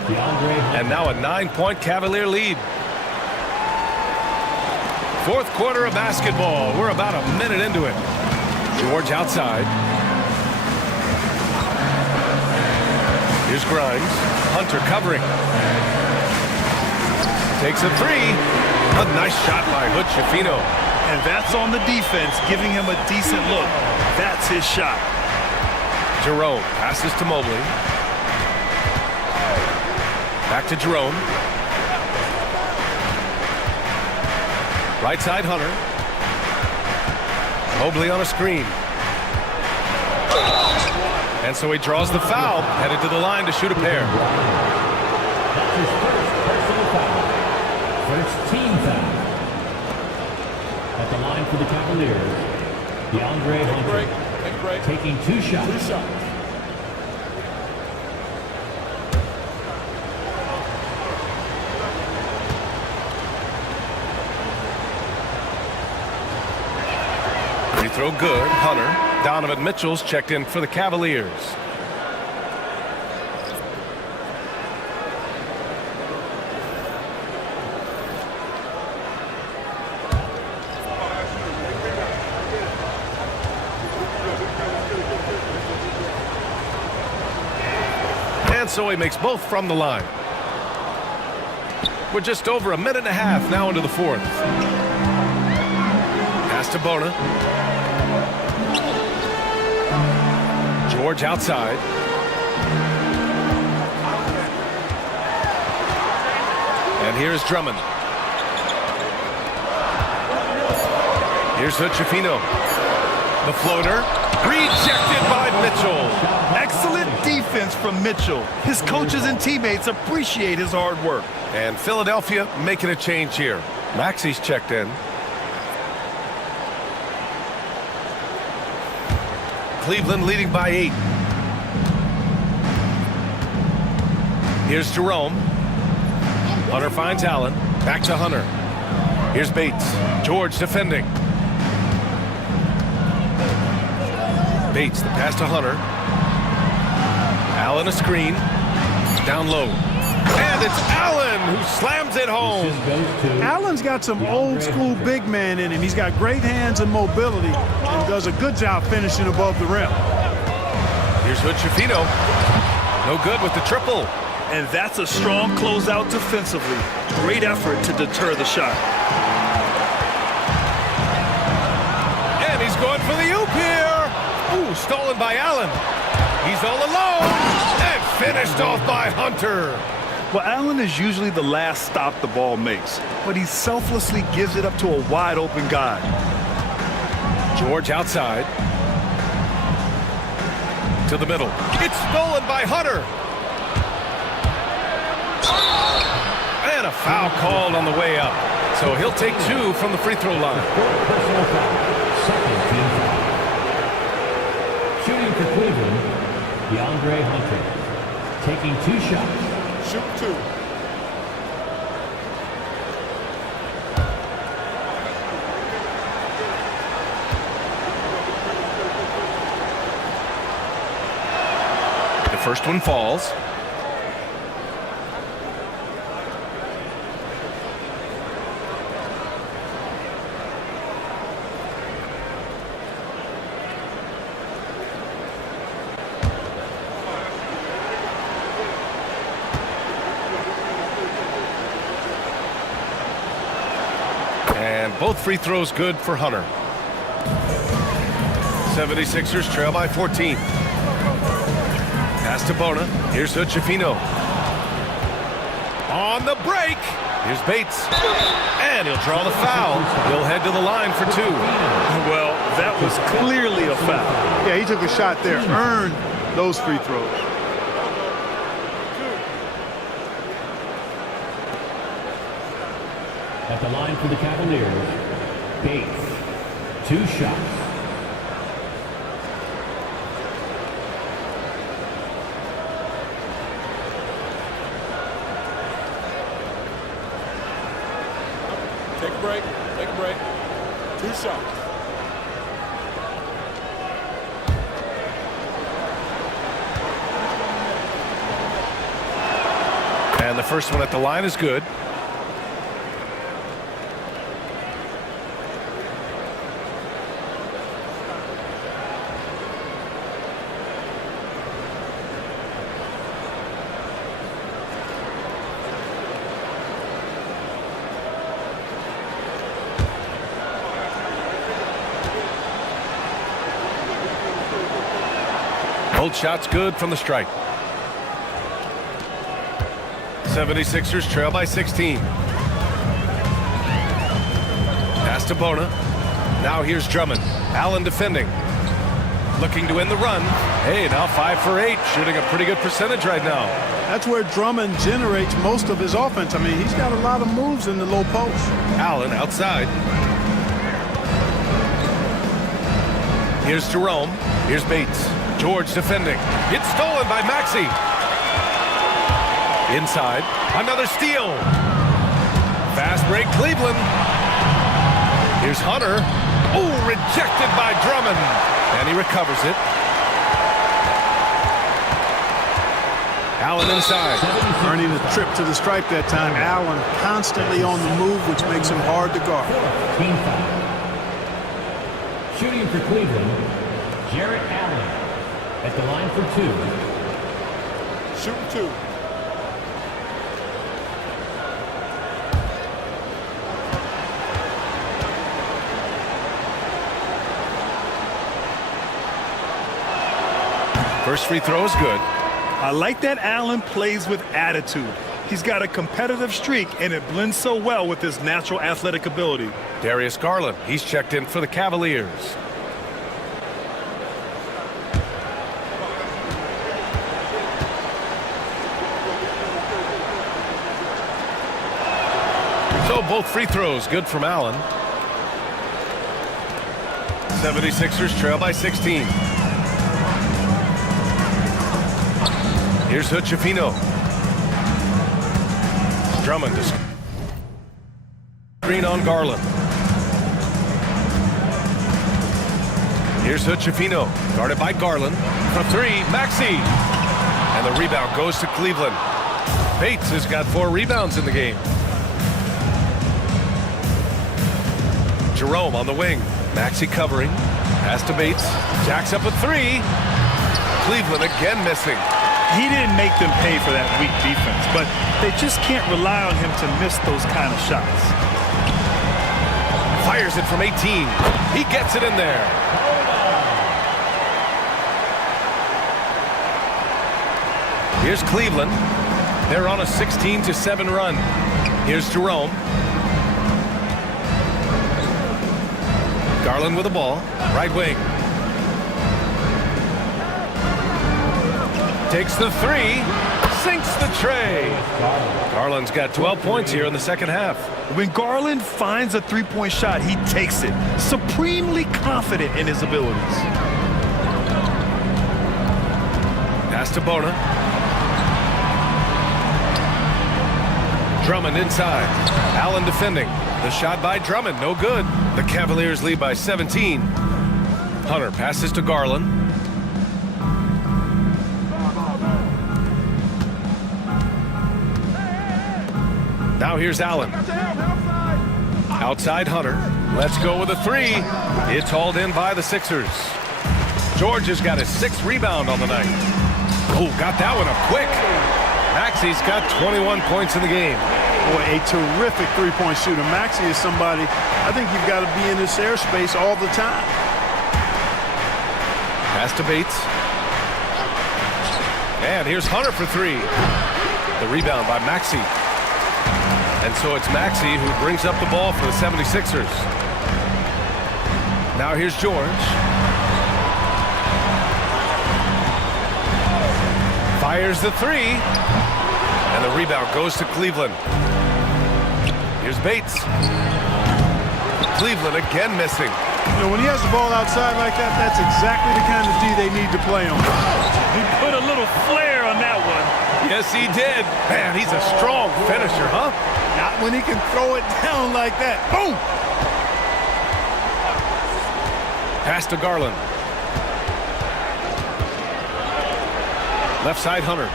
And now a 9-point Cavalier lead. 4th quarter of basketball. We're about a minute into it. George outside. Here's Grimes. Hunter covering. Takes a 3. A nice shot by Hood Schifino. And that's on the defense, giving him a decent look. That's his shot. Jerome passes to Mobley. Back to Jerome. Right side Hunter. Mobley on a screen. And so he draws the foul, headed to the line to shoot a pair. That's his first personal foul. First team foul. At the line for the Cavaliers, DeAndre Hunter taking 2 shots. Free throw good. Hunter. Donovan Mitchell's checked in for the Cavaliers. And so he makes both from the line. We're just over a minute and a half now into the fourth. Pass to Bona. George outside. And here's Drummond. Here's Hutchefino. The floater. Rejected by Mitchell. Excellent defense from Mitchell. His coaches and teammates appreciate his hard work. And Philadelphia making a change here. Maxi's checked in. Cleveland leading by 8. Here's Jerome. Hunter finds Allen. Back to Hunter. Here's Bates. George defending. Bates, the pass to Hunter. Allen a screen. Down low. And it's Allen who slams it home. Allen's got some old school big man in him. He's got great hands and mobility and does a good job finishing above the rim. Here's Hutchefino. No good with the triple. And that's a strong closeout defensively. Great effort to deter the shot. And he's going for the oop here. Ooh, stolen by Allen. He's all alone. And finished off by Hunter. Well, Allen is usually the last stop the ball makes, but he selflessly gives it up to a wide open guy. George outside. To the middle. It's stolen by Hunter. And a foul called on the way up. So he'll take 2 from the free throw line. Personal foul. Second team foul. Shooting for Cleveland, DeAndre Hunter. Taking 2 shots. Shoot 2. The first one falls. And both free throws good for Hunter. 76ers trail by 14. Pass to Bona. Here's Hutchefino. On the break. Here's Bates. And he'll draw the foul. He'll head to the line for 2. Well, that was clearly a foul. Yeah, he took a shot there, earned those free throws. At the line for the Cavaliers, Bates. 2 shots. Take a break. Take a break. 2 shots. And the first one at the line is good. Both shots good from the strike. 76ers trail by 16. Pass to Bona. Now here's Drummond. Allen defending. Looking to win the run. Hey, now 5 for 8. Shooting a pretty good percentage right now. That's where Drummond generates most of his offense. I mean, he's got a lot of moves in the low post. Allen outside. Here's Jerome. Here's Bates. George defending. It's stolen by Maxey. Inside. Another steal. Fast break Cleveland. Here's Hunter. Oh, rejected by Drummond. And he recovers it. Allen inside. Earning a trip to the stripe that time. Allen constantly on the move, which makes him hard to guard. Team foul. Shooting for Cleveland, Jarrett Allen. At the line for 2. Shoot 2. First free throw is good. I like that Allen plays with attitude. He's got a competitive streak, and it blends so well with his natural athletic ability. Darius Garland, he's checked in for the Cavaliers. So both free throws good from Allen. 76ers trail by 16. Here's Hood-Schifino. Drummond to screen on Garland. Here's Hood-Schifino, guarded by Garland. From three, Maxey. And the rebound goes to Cleveland. Bates has got 4 rebounds in the game. Jerome on the wing. Maxey covering. Pass to Bates. Jacks up a 3. Cleveland again missing. He didn't make them pay for that weak defense, but they just can't rely on him to miss those kind of shots. Fires it from 18. He gets it in there. Here's Cleveland. They're on a 16-7 run. Here's Jerome. Garland with the ball. Right wing. Takes the 3. Sinks the tray. Garland's got 12 points here in the second half. When Garland finds a three-point shot, he takes it, supremely confident in his abilities. Pass to Bona. Drummond inside. Allen defending. The shot by Drummond, no good. The Cavaliers lead by 17. Hunter passes to Garland. Now here's Allen. Outside Hunter. Let's go with a 3. It's hauled in by the Sixers. George has got his 6th rebound on the night. Oh, got that one up quick. Maxey's got 21 points in the game. Boy, a terrific three-point shooter. Maxey is somebody, I think you've got to be in this airspace all the time. Pass to Bates. And here's Hunter for 3. The rebound by Maxey. And so it's Maxey who brings up the ball for the 76ers. Now here's George. Fires the 3. And the rebound goes to Cleveland. Here's Bates. Cleveland again missing. You know, when he has the ball outside like that, that's exactly the kind of D they need to play on. He put a little flair on that one. Yes, he did. Man, he's a strong finisher, huh? Not when he can throw it down like that. Boom! Pass to Garland. Left side, Hunter.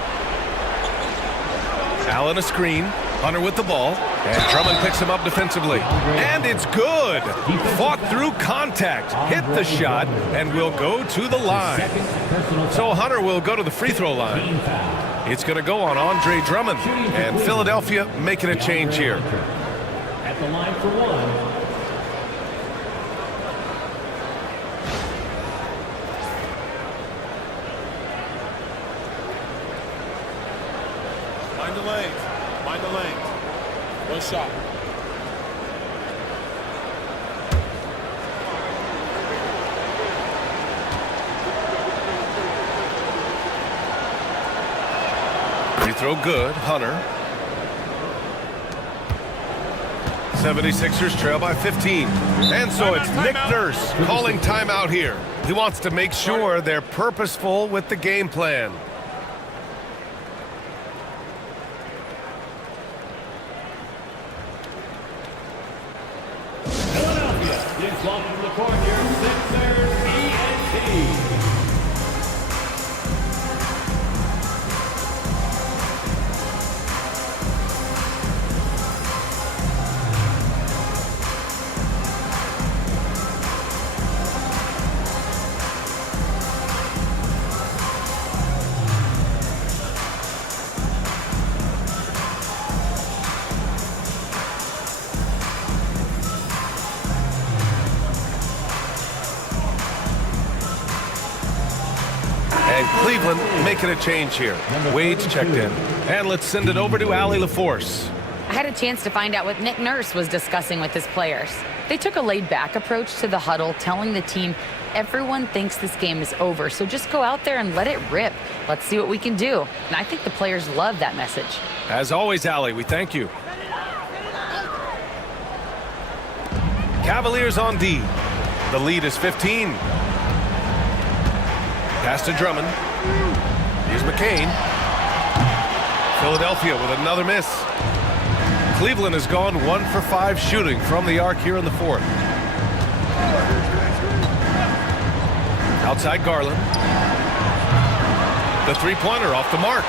Allen a screen. Hunter with the ball. And Drummond picks him up defensively. And it's good. Fought through contact. Hit the shot and will go to the line. So Hunter will go to the free throw line. It's going to go on Andre Drummond. And Philadelphia making a change here. At the line for 1. Mind the lanes. Mind the lanes. One shot. Free throw good. Hunter. 76ers trail by 15. And so it's Nick Nurse calling timeout here. He wants to make sure they're purposeful with the game plan. Please welcome to the court your Sixers ENT. making a change here. Wade's checked in. And let's send it over to Allie LaForce. I had a chance to find out what Nick Nurse was discussing with his players. They took a laid-back approach to the huddle, telling the team everyone thinks this game is over, so just go out there and let it rip. Let's see what we can do. And I think the players love that message. As always, Allie, we thank you. Cavaliers on D. The lead is 15. Pass to Drummond. Here's McCain. Philadelphia with another miss. Cleveland has gone 1 for 5 shooting from the arc here in the fourth. Outside Garland. The three-pointer off the mark.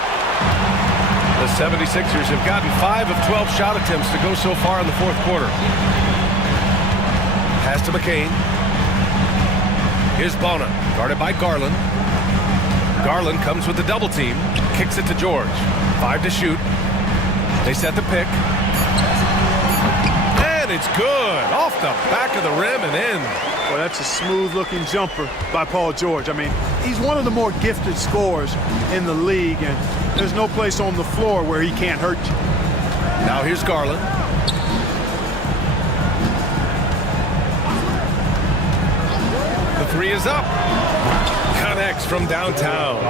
The 76ers have gotten 5 of 12 shot attempts to go so far in the fourth quarter. Pass to McCain. Here's Bona, guarded by Garland. Garland comes with the double team, kicks it to George. 5 to shoot. They set the pick. And it's good. Off the back of the rim and in. Well, that's a smooth-looking jumper by Paul George. I mean, he's one of the more gifted scorers in the league, and there's no place on the floor where he can't hurt you. Now here's Garland. The three is up. Connects from downtown.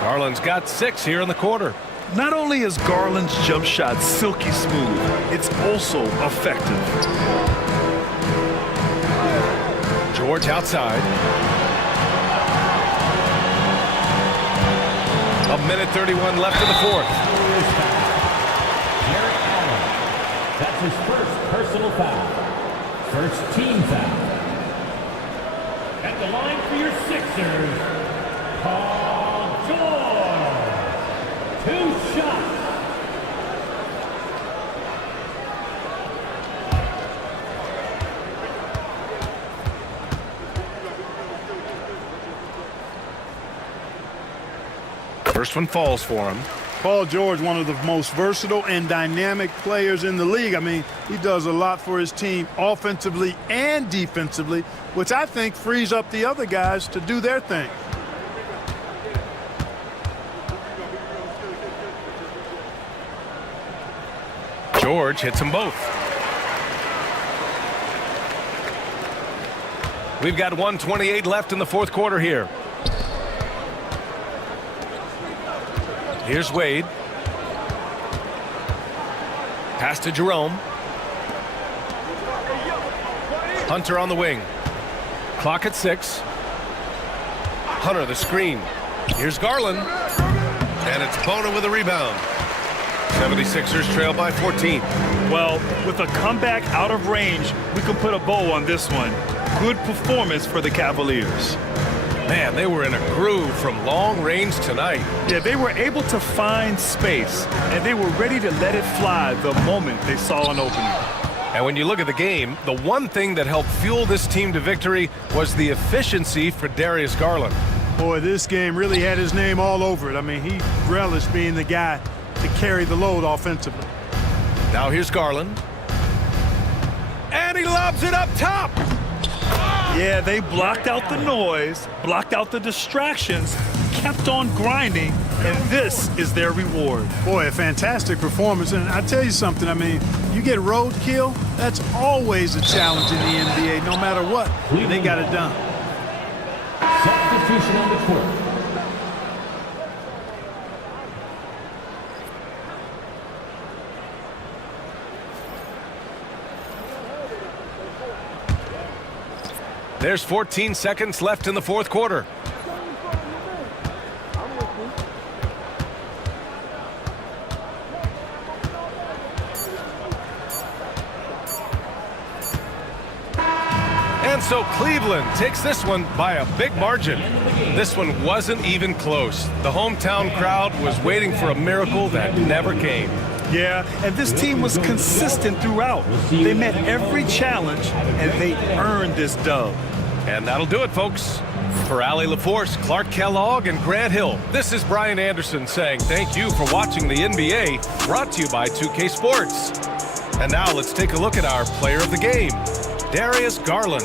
Garland's got 6 here in the quarter. Not only is Garland's jump shot silky smooth, it's also effective. George outside. 1:31 left in the fourth. Jarrett Allen. That's his first personal foul. First team foul. At the line for your Sixers, Paul George. 2 shots. First one falls for him. Paul George, one of the most versatile and dynamic players in the league. I mean, he does a lot for his team offensively and defensively, which I think frees up the other guys to do their thing. George hits them both. We've got 1:28 left in the fourth quarter here. Here's Wade. Pass to Jerome. Hunter on the wing. Clock at 6. Hunter the screen. Here's Garland. And it's Bona with a rebound. 76ers trail by 14. Well, with a comeback out of range, we can put a bow on this one. Good performance for the Cavaliers. Man, they were in a groove from long range tonight. Yeah, they were able to find space, and they were ready to let it fly the moment they saw an opening. And when you look at the game, the one thing that helped fuel this team to victory was the efficiency for Darius Garland. Boy, this game really had his name all over it. I mean, he relished being the guy to carry the load offensively. Now here's Garland. And he lobs it up top. Yeah, they blocked out the noise, blocked out the distractions, kept on grinding, and this is their reward. Boy, a fantastic performance. And I tell you something, I mean, you get roadkill, that's always a challenge in the NBA, no matter what. They got it done. Substitution on the court. There's 14 seconds left in the fourth quarter. And so Cleveland takes this one by a big margin. This one wasn't even close. The hometown crowd was waiting for a miracle that never came. Yeah, and this team was consistent throughout. They met every challenge, and they earned this dub. And that'll do it, folks. For Allie LaForce, Clark Kellogg, and Grant Hill, this is Brian Anderson saying thank you for watching the NBA, brought to you by 2K Sports. And now let's take a look at our player of the game, Darius Garland.